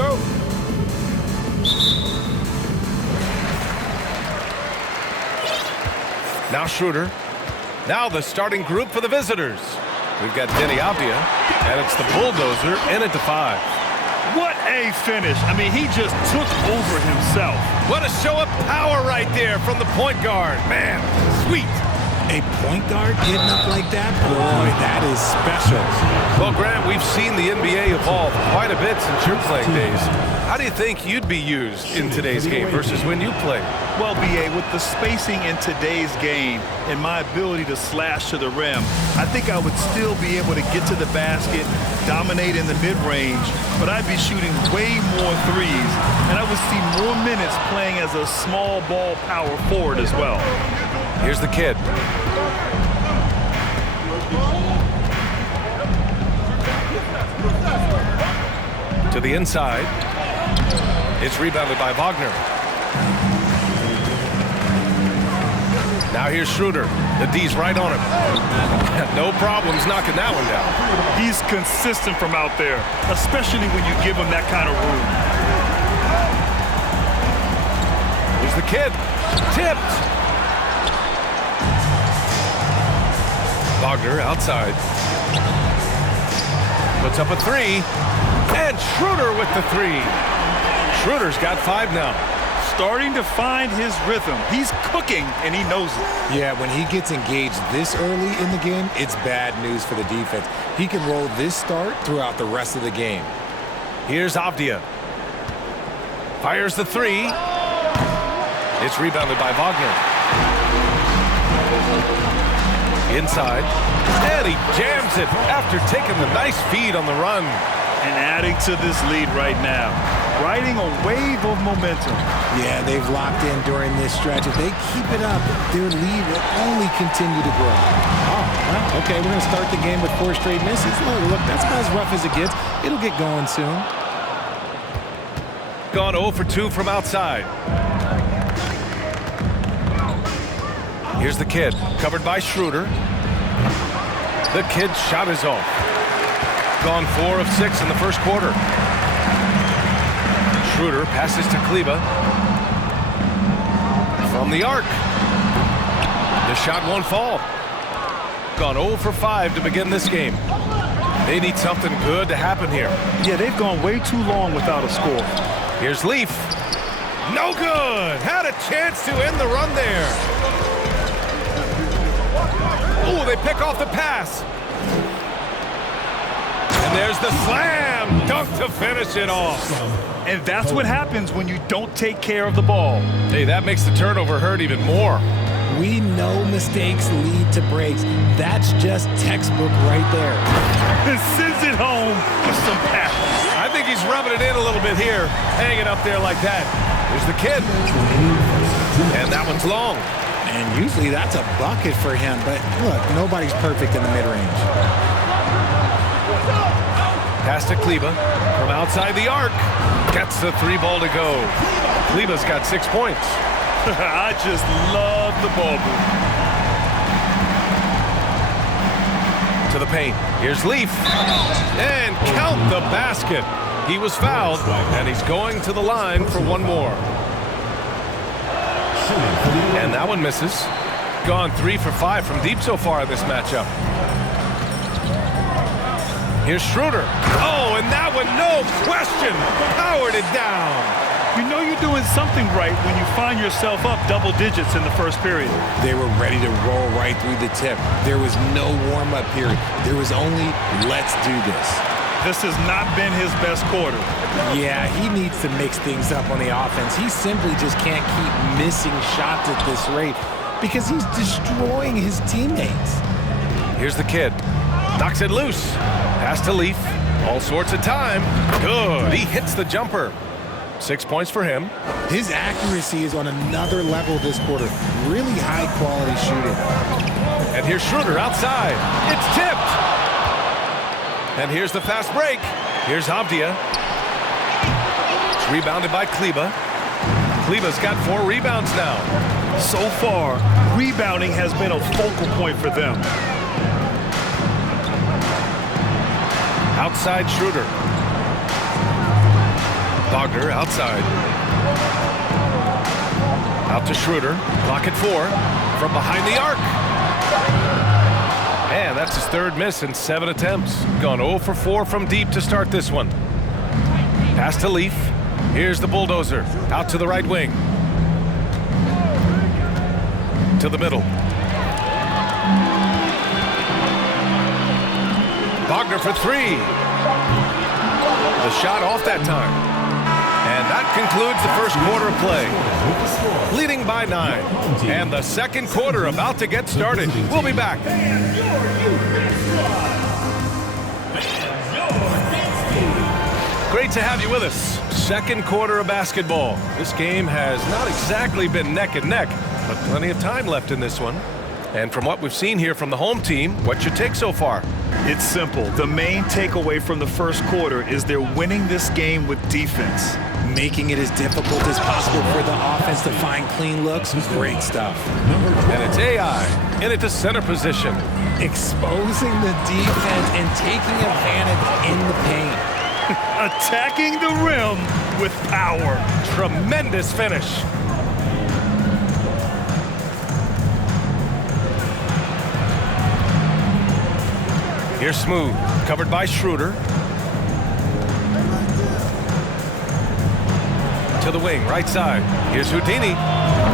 go. Now Schroeder. Now the starting group for the visitors. We've got Denny Avdia, and it's the bulldozer in at the 5. What a finish. I mean, he just took over himself. What a show of power right there from the point guard. Man, sweet. A point guard getting up like that? Boy, that is special. Well, Grant, we've seen the NBA evolve quite a bit since your playing days. How do you think you'd be used in today's game versus when you played? Well, B.A., with the spacing in today's game and my ability to slash to the rim, I think I would still be able to get to the basket, dominate in the mid-range, but I'd be shooting way more threes, and I would see more minutes playing as a small ball power forward as well. Here's the kid. To the inside. It's rebounded by Wagner. Now here's Schroeder. The D's right on him. No problems knocking that one down. He's consistent from out there, especially when you give him that kind of room. Here's the kid. Tipped. Wagner outside. Puts up a 3. And Schroeder with the 3. Schroeder's got 5 now. Starting to find his rhythm. He's cooking, and he knows it. Yeah, when he gets engaged this early in the game, it's bad news for the defense. He can roll this start throughout the rest of the game. Here's Avdia. Fires the 3. It's rebounded by Wagner. Inside. And he jams it after taking the nice feed on the run. And adding to this lead right now. Riding a wave of momentum. Yeah, they've locked in during this stretch. If they keep it up, their lead will only continue to grow. Oh, well, okay, we're going to start the game with 4 straight misses. Look, that's about as rough as it gets. It'll get going soon. Gone 0 for 2 from outside. Here's the kid, covered by Schroeder. The kid's shot is off. Gone 4 of 6 in the first quarter. Schroeder passes to Kleba. From the arc. The shot won't fall. Gone 0 for 5 to begin this game. They need something good to happen here. Yeah, they've gone way too long without a score. Here's Leaf. No good. Had a chance to end the run there. Oh, they pick off the pass. And there's the slam dunk to finish it off. And that's what happens when you don't take care of the ball. Hey, that makes the turnover hurt even more. We know mistakes lead to breaks. That's just textbook right there. And sends it home with some passion. I think he's rubbing it in a little bit here, hanging up there like that. Here's the kid. And that one's long. And usually that's a bucket for him, but look, nobody's perfect in the mid-range. Pass to Kleba from outside the arc. Gets the 3 ball to go. Kleba's got 6 points. I just love the ball move. To the paint. Here's Leaf. And count the basket. He was fouled, and he's going to the line for 1 more. And that one misses. Gone 3 for 5 from deep so far in this matchup. Here's Schroeder. Oh, and that one, no question, powered it down. You know you're doing something right when you find yourself up double digits in the first period. They were ready to roll right through the tip. There was no warm-up period. There was only, let's do this. This has not been his best quarter. Yeah, he needs to mix things up on the offense. He simply just can't keep missing shots at this rate because he's destroying his teammates. Here's the kid. Knocks it loose. Pass to Leaf. All sorts of time. Good. He hits the jumper. 6 points for him. His accuracy is on another level this quarter. Really high-quality shooting. And here's Schroeder outside. It's tipped. And here's the fast break. Here's Avdia. It's rebounded by Kleba. Kleba's got 4 rebounds now. So far, rebounding has been a focal point for them. Outside Schroeder. Wagner outside. Out to Schroeder. Clock at 4. From behind the arc. And that's his third miss in 7 attempts. Gone 0 for 4 from deep to start this one. Pass to Leaf. Here's the bulldozer. Out to the right wing. To the middle. Wagner for 3. The shot off that time. And that concludes the first quarter of play. Leading by 9. And the second quarter about to get started. We'll be back. Great to have you with us. Second quarter of basketball. This game has not exactly been neck and neck, but plenty of time left in this one. And from what we've seen here from the home team, what's your take so far? It's simple. The main takeaway from the first quarter is they're winning this game with defense. Making it as difficult as possible for the offense to find clean looks. Great stuff. And it's AI in it to center position. Exposing the defense and taking advantage in the paint. Attacking the rim with power. Tremendous finish. Here's Smooth, covered by Schroeder. To the wing, right side. Here's Houdini.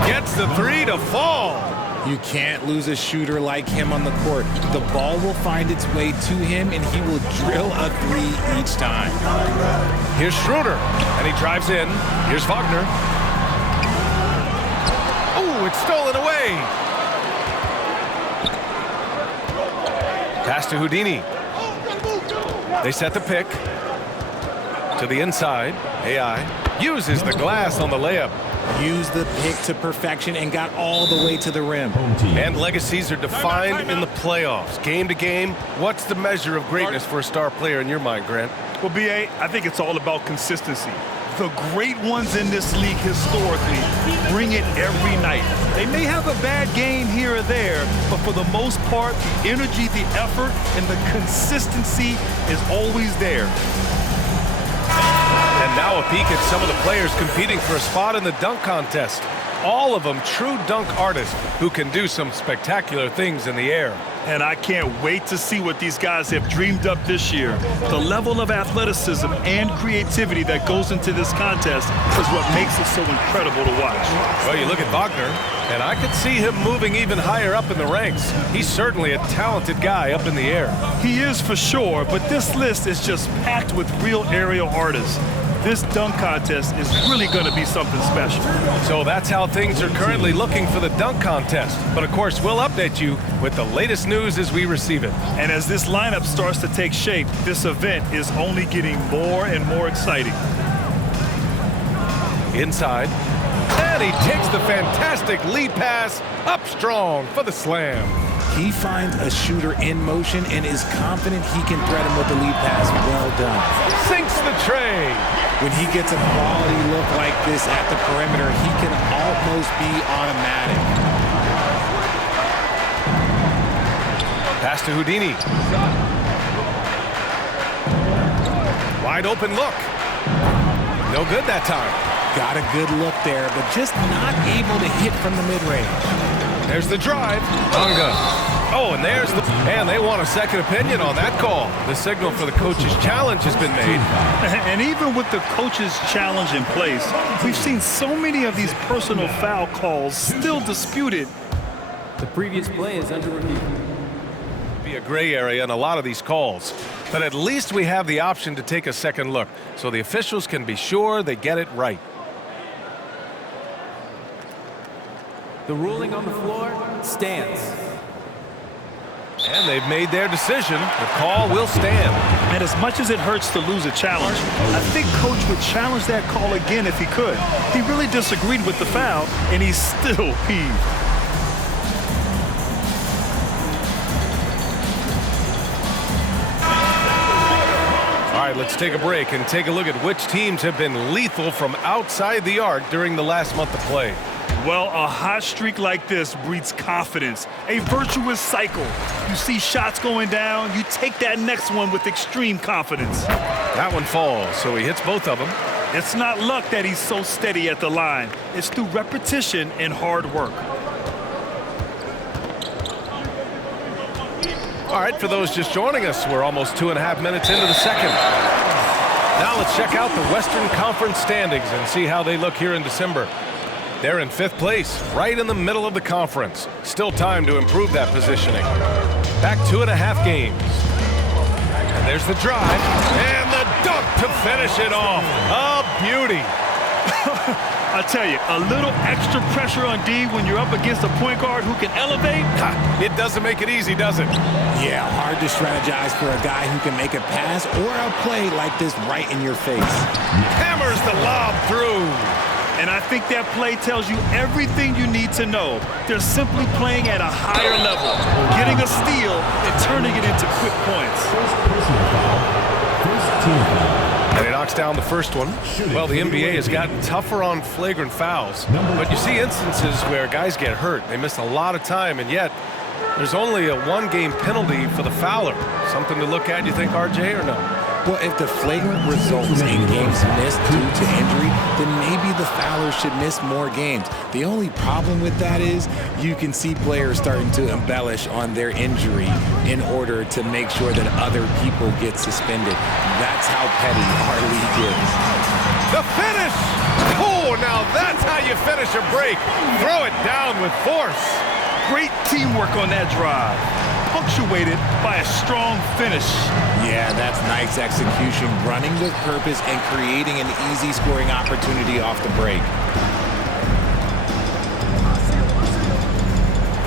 Gets the 3 to fall. You can't lose a shooter like him on the court. The ball will find its way to him, and he will drill a 3 each time. Here's Schroeder, and he drives in. Here's Wagner. Oh, it's stolen away. Pass to Houdini. They set the pick. To the inside. AI uses the glass on the layup. Used the pick to perfection and got all the way to the rim. And legacies are defined in the playoffs. Game to game, what's the measure of greatness for a star player in your mind, Grant? Well, B.A., I think it's all about consistency. The great ones in this league historically bring it every night. They may have a bad game here or there, but for the most part, the energy, the effort, and the consistency is always there. And now a peek at some of the players competing for a spot in the dunk contest. All of them true dunk artists who can do some spectacular things in the air. And I can't wait to see what these guys have dreamed up this year. The level of athleticism and creativity that goes into this contest is what makes it so incredible to watch. Well, you look at Wagner, and I could see him moving even higher up in the ranks. He's certainly a talented guy up in the air. He is for sure, but this list is just packed with real aerial artists. This dunk contest is really going to be something special. So that's how things are currently looking for the dunk contest. But of course, we'll update you with the latest news as we receive it. And as this lineup starts to take shape, this event is only getting more and more exciting. Inside. And he takes the fantastic lead pass up strong for the slam. He finds a shooter in motion and is confident he can thread him with the lead pass. Well done. Sinks the tray. When he gets a quality look like this at the perimeter, he can almost be automatic. Pass to Houdini. Wide open look. No good that time. Got a good look there, but just not able to hit from the mid-range. There's the drive. Tonga. Oh, and there's the... And they want a second opinion on that call. The signal for the coach's challenge has been made. And even with the coach's challenge in place, we've seen so many of these personal foul calls still disputed. The previous play is under review. Be a gray area in a lot of these calls. But at least we have the option to take a second look, so the officials can be sure they get it right. The ruling on the floor stands. And they've made their decision. The call will stand. And as much as it hurts to lose a challenge, I think Coach would challenge that call again if he could. He really disagreed with the foul, and he's still peeved. All right, let's take a break and take a look at which teams have been lethal from outside the arc during the last month of play. Well, a hot streak like this breeds confidence, a virtuous cycle. You see shots going down, you take that next one with extreme confidence. That one falls, so he hits both of them. It's not luck that he's so steady at the line. It's through repetition and hard work. All right, for those just joining us, we're almost 2.5 minutes into the second. Now let's check out the Western Conference standings and see how they look here in December. They're in 5th place, right in the middle of the conference. Still time to improve that positioning. Back 2.5 games. And there's the drive, and the dunk to finish it off. A beauty. I tell you, a little extra pressure on D when you're up against a point guard who can elevate. It doesn't make it easy, does it? Yeah, hard to strategize for a guy who can make a pass or a play like this right in your face. Hammers the lob through. And I think that play tells you everything you need to know. They're simply playing at a higher level, getting a steal and turning it into quick points. And he knocks down the first one. Well, the NBA has gotten tougher on flagrant fouls. But you see instances where guys get hurt. They miss a lot of time, and yet there's only a 1-game penalty for the fouler. Something to look at, you think, RJ, or no? Well, if the flagrant results in games missed due to injury, then maybe the fouler should miss more games. The only problem with that is you can see players starting to embellish on their injury in order to make sure that other people get suspended. That's how petty our league is. The finish! Oh, now that's how you finish a break. Throw it down with force. Great teamwork on that drive, punctuated by a strong finish. Yeah, that's nice execution, running with purpose and creating an easy scoring opportunity off the break.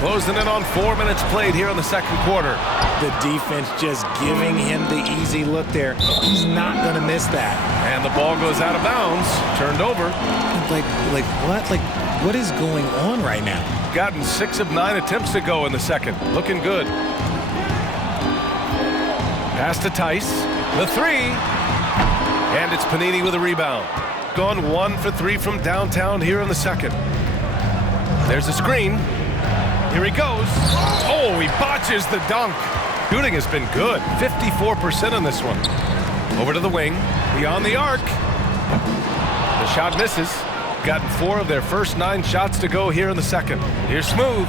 Closing in on 4 minutes played here in the second quarter. The defense just giving him the easy look there. He's not going to miss that. And the ball goes out of bounds, turned over. Like what? Like, what is going on right now? Gotten 6 of 9 attempts to go in the second. Looking good. Pass to Tice. The 3. And it's Panini with a rebound. Gone 1 for 3 from downtown here in the second. There's a screen. Here he goes. Oh, he botches the dunk. Shooting has been good. 54% on this one. Over to the wing. Beyond the arc. The shot misses. Gotten 4 of their first 9 shots to go here in the second. Here's Smooth.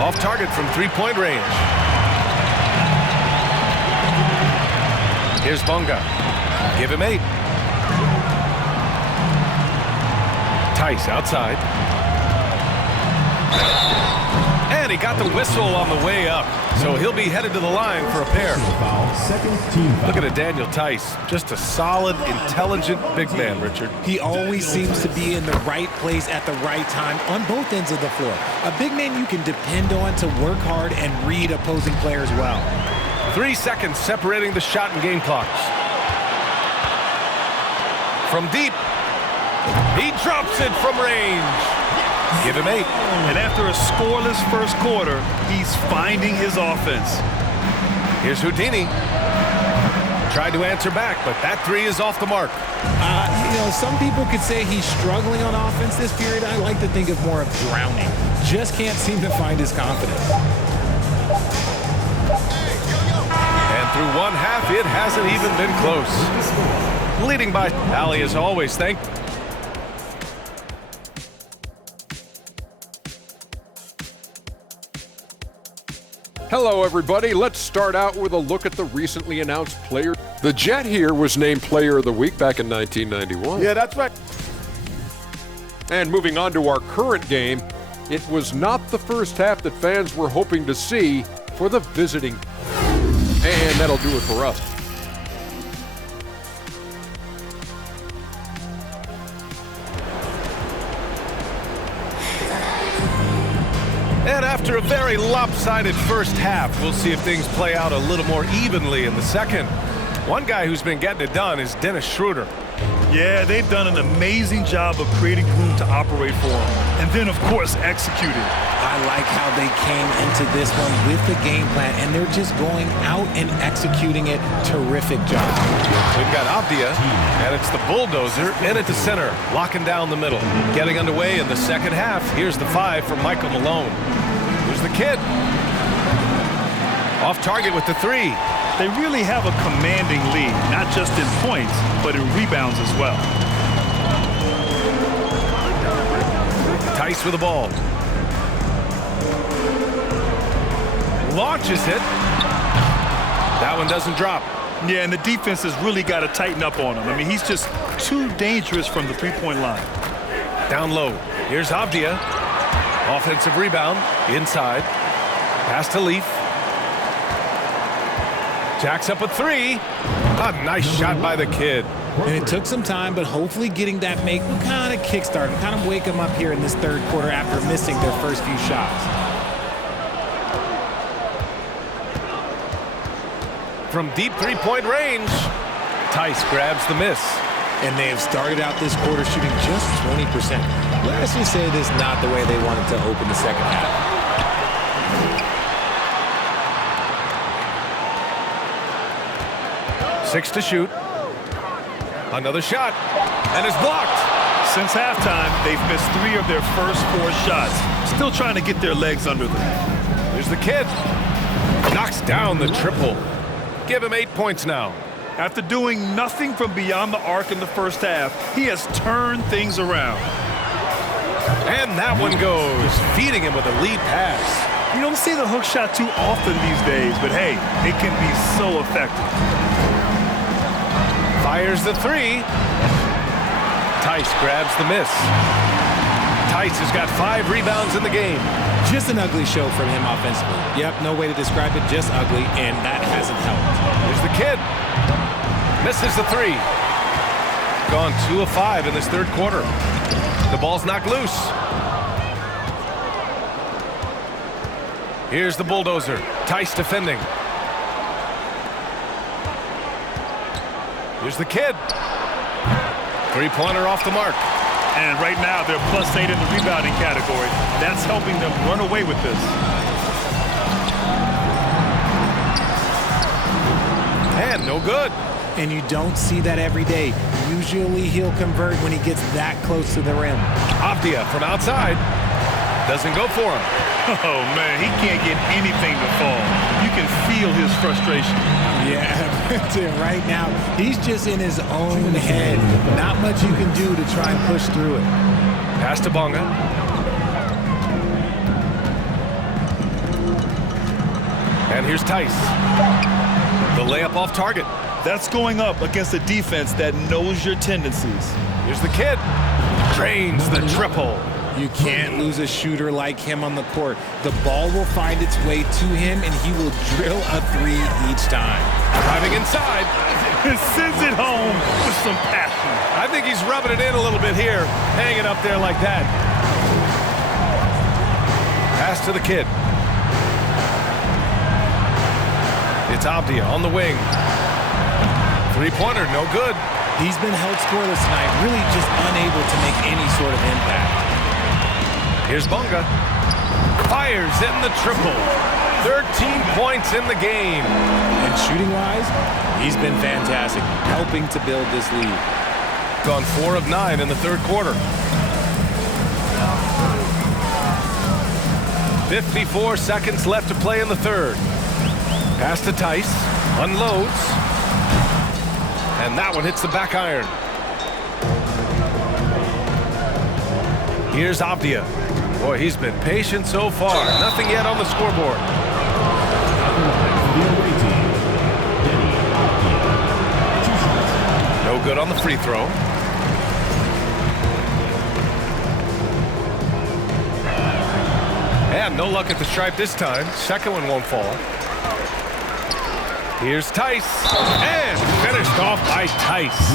Off target from 3-point range. Here's Bunga. Give him 8. Tice outside. And he got the whistle on the way up. So he'll be headed to the line for a pair. Look at Daniel Tice. Just a solid, intelligent big man, Richard. He always seems to be in the right place at the right time on both ends of the floor. A big man you can depend on to work hard and read opposing players well. 3 seconds separating the shot and game clocks. From deep. He drops it from range. Give him 8. And after a scoreless first quarter, he's finding his offense. Here's Houdini. Tried to answer back, but that 3 is off the mark. Some people could say he's struggling on offense this period. I like to think of more of drowning. Just can't seem to find his confidence. And through one half, it hasn't even been close. Leading by Allie as always. Thank you. Hello, everybody. Let's start out with a look at the recently announced player. The Jet here was named Player of the Week back in 1991. Yeah, that's right. And moving on to our current game, it was not the first half that fans were hoping to see for the visiting. And that'll do it for us. And after a very lopsided first half, we'll see if things play out a little more evenly in the second. One guy who's been getting it done is Dennis Schroeder. Yeah, they've done an amazing job of creating room to operate for him. And then, of course, executing. I like how they came into this one with the game plan, and they're just going out and executing it. Terrific job. We've got Abdia, and it's the bulldozer in at the center, locking down the middle. Getting underway in the second half. Here's the 5 from Michael Malone. Who's the kid? Off target with the 3. they really have a commanding lead, not just in points, but in rebounds as well. Tice with the ball. Launches it. That one doesn't drop. Yeah, and the defense has really got to tighten up on him. I mean, he's just too dangerous from the three-point line. Down low. Here's Avdia. Offensive rebound. Inside. Pass to Leaf. Jacks up a three. A nice shot by the kid. And it took some time, but hopefully getting that make will kind of kickstart him, kind of wake him up here in this third quarter after missing their first few shots. From deep three-point range, Tice grabs the miss. And they have started out this quarter shooting just 20%. Let's just say this is not the way they wanted to open the second half. 6 to shoot. Another shot, and it's blocked. Since halftime, they've missed 3 of their first 4 shots. Still trying to get their legs under them. Here's the kid. Knocks down the triple. Give him 8 points now. After doing nothing from beyond the arc in the first half, he has turned things around. And that one goes, feeding him with a lead pass. You don't see the hook shot too often these days, but hey, it can be so effective. Fires the 3. Tice grabs the miss. Tice has got 5 rebounds in the game. Just an ugly show from him offensively. Yep, no way to describe it, just ugly, and that hasn't helped. Here's the kid. Misses the 3. Gone 2 of 5 in this third quarter. The ball's knocked loose. Here's the bulldozer. Tice defending. Here's the kid. Three-pointer off the mark. And right now, they're +8 in the rebounding category. That's helping them run away with this. And no good. And you don't see that every day. Usually he'll convert when he gets that close to the rim. Avdia from outside. Doesn't go for him. Oh, man, he can't get anything to fall. You can feel his frustration. Yeah, right now, he's just in his own head. Not much you can do to try and push through it. Pass to Bonga. And here's Tice. The layup off target. That's going up against a defense that knows your tendencies. Here's the kid. Drains the triple. You can't lose a shooter like him on the court. The ball will find its way to him, and he will drill a 3 each time. Driving inside. Sends it home with some passion. I think he's rubbing it in a little bit here, hanging up there like that. Pass to the kid. It's Avdia on the wing. Three-pointer, no good. He's been held scoreless tonight, really just unable to make any sort of impact. Here's Bonga. Fires in the triple. 13 points in the game. And shooting-wise, he's been fantastic, helping to build this lead. Gone 4 of 9 in the third quarter. 54 seconds left to play in the third. Pass to Tice. Unloads. And that one hits the back iron. Here's Avdia. Boy, he's been patient so far. Nothing yet on the scoreboard. No good on the free throw. And no luck at the stripe this time. Second one won't fall. Here's Tice. And finished off by Tice.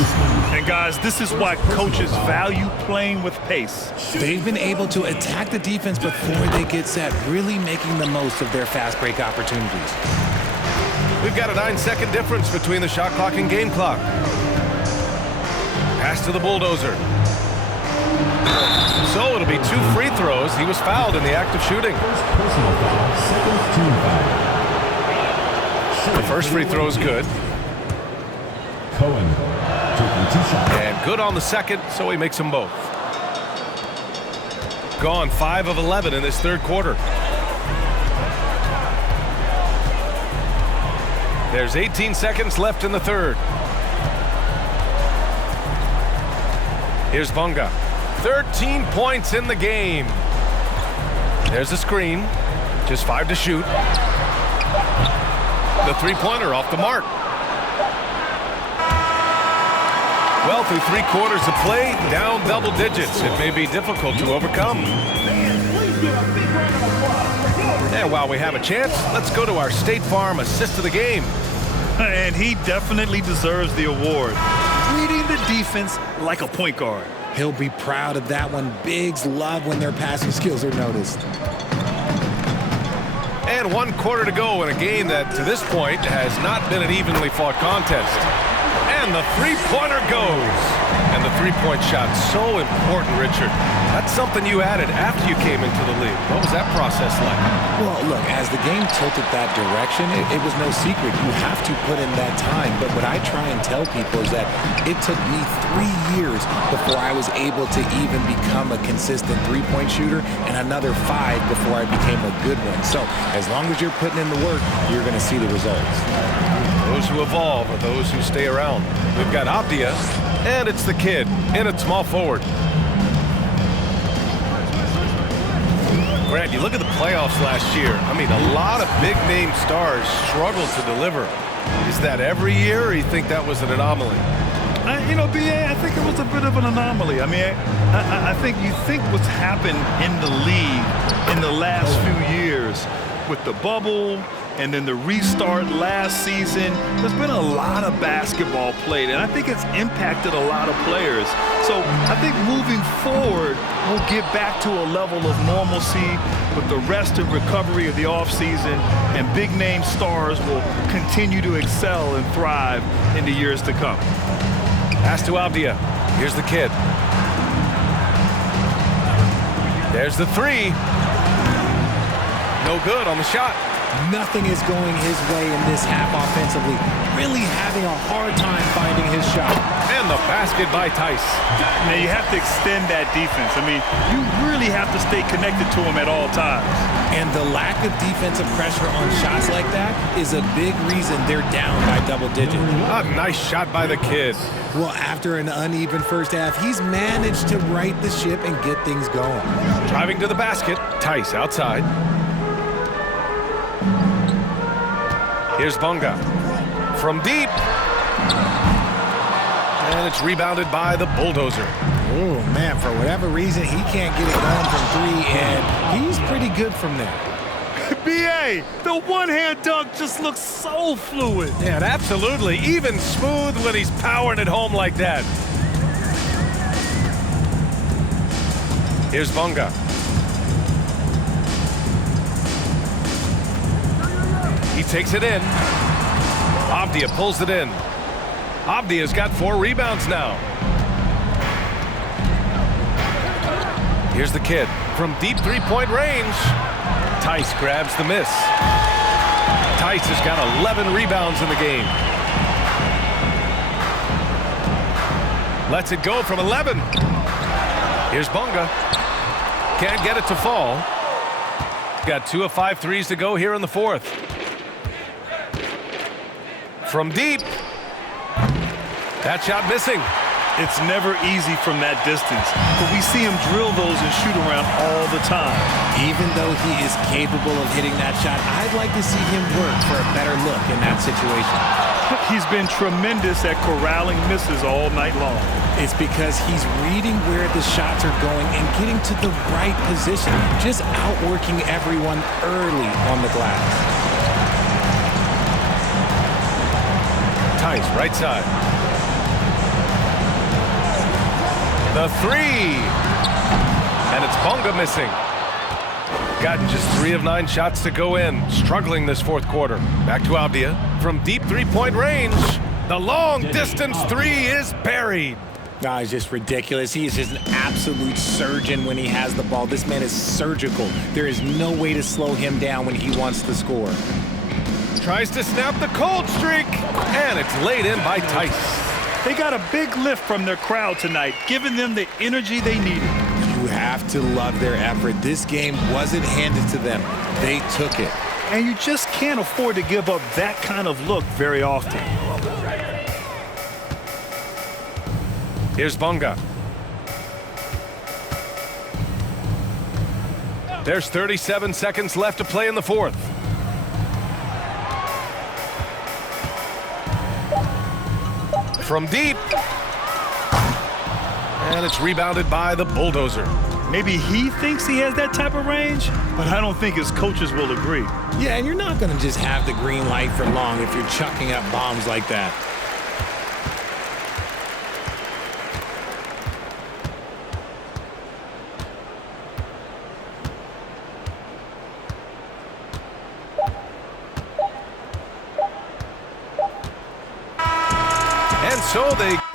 And guys, this is why coaches value playing with pace. They've been able to attack the defense before they get set, really making the most of their fast break opportunities. We've got a 9-second difference between the shot clock and game clock. Pass to the bulldozer. So it'll be 2 free throws. He was fouled in the act of shooting. The first free throw is good. Cohen taking 2 shots. And good on the second, so he makes them both. Gone 5 of 11 in this third quarter. There's 18 seconds left in the third. Here's Bunga. 13 points in the game. There's the screen. Just 5 to shoot. The three-pointer off the mark. Well, through 3 quarters of play, down double digits. It may be difficult to overcome. And while we have a chance, let's go to our State Farm assist of the game. And he definitely deserves the award. Reading the defense like a point guard. He'll be proud of that one. Bigs love when their passing skills are noticed. And 1 quarter to go in a game that, to this point, has not been an evenly fought contest. And the three-pointer goes. And the three-point shot, so important, Richard. That's something you added after you came into the league. What was that process like? Well, look, as the game tilted that direction, it was no secret. You have to put in that time. But what I try and tell people is that it took me 3 years before I was able to even become a consistent three-point shooter, and another 5 before I became a good one. So as long as you're putting in the work, you're going to see the results. Those who evolve are those who stay around. We've got Abdia, and it's the kid in at small forward. Grant, you look at the playoffs last year. I mean, a lot of big-name stars struggled to deliver. Is that every year, or you think that was an anomaly? B.A., I think it was a bit of an anomaly. I mean, I think you think what's happened in the league in the last few years with the bubble and then the restart last season, there's been a lot of basketball played, and I think it's impacted a lot of players. So I think moving forward, we'll get back to a level of normalcy with the rest and recovery of the offseason, and big-name stars will continue to excel and thrive in the years to come. Pass to Abdia. Here's the kid. There's the three. No good on the shot. Nothing is going his way in this half offensively. Really having a hard time finding his shot. And the basket by Tice. Now, you have to extend that defense. I mean, you really have to stay connected to him at all times. And the lack of defensive pressure on shots like that is a big reason they're down by double digits. A nice shot by the kid. Well, after an uneven first half, he's managed to right the ship and get things going. Driving to the basket. Tice outside. Here's Bunga. From deep. And it's rebounded by the bulldozer. Oh, man, for whatever reason, he can't get it going from 3, and he's pretty good from there. B.A., the one-hand dunk just looks so fluid. Yeah, absolutely. Even smooth when he's powering it home like that. Here's Bunga. He takes it in. Abdia pulls it in. Abdia's got 4 rebounds now. Here's the kid from deep three-point range. Tice grabs the miss. Tice has got 11 rebounds in the game. Lets it go from 11. Here's Bunga. Can't get it to fall. Got 2 of 5 threes to go here in the fourth. From deep. That shot missing. It's never easy from that distance, but we see him drill those and shoot around all the time. Even though he is capable of hitting that shot, I'd like to see him work for a better look in that situation. He's been tremendous at corralling misses all night long. It's because he's reading where the shots are going and getting to the right position, just outworking everyone early on the glass. Tice, right side. The three. And it's Bunga missing. Gotten just 3 of 9 shots to go in. Struggling this fourth quarter. Back to Abdia. From deep three-point range. The long distance 3 is buried. No, it's just ridiculous. He is just an absolute surgeon when he has the ball. This man is surgical. There is no way to slow him down when he wants to score. Tries to snap the cold streak. And it's laid in by Tice. They got a big lift from their crowd tonight, giving them the energy they needed. You have to love their effort. This game wasn't handed to them. They took it. and you just can't afford to give up that kind of look very often. Here's Bonga. There's 37 seconds left to play in the fourth. From deep. And it's rebounded by the Bulldozer. Maybe he thinks he has that type of range, but I don't think his coaches will agree. Yeah, and you're not going to just have the green light for long if you're chucking up bombs like that. And so they